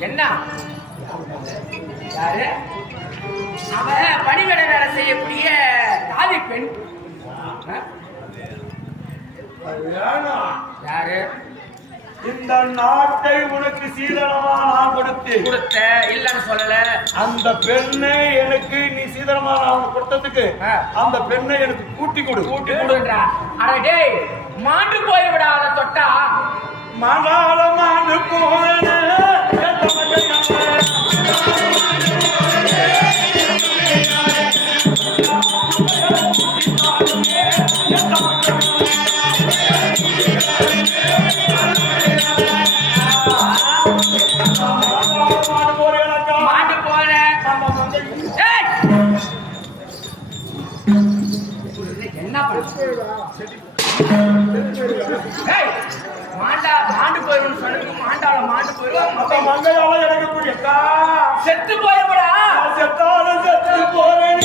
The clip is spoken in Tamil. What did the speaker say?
என்ன யாரு அவன் பணிவிடை வேலை செய்யக்கூடிய தாதி பெண். யாரு? இந்த நாட்டை உனக்கு சீதனமா நான் கொடுத்த இல்லன்னு சொல்லல. அந்த பெண்ணை எனக்கு நீ சீதனமா நான் கொடுத்ததுக்கு அந்த பெண்ணை எனக்கு கூட்டி கொடுன்றா. அட டேய், மாண்டு போய் விடாத தொட்டா மகால மாண்டு போன மாண்டு போன என்ன மாண்டு போயிடும் சொல்லு. மாண்டால மாண்டு போயிடும். மங்கையால எனக்கு புரியக்கா செத்து போயிடா. செத்தாலும் செத்து போறேன்.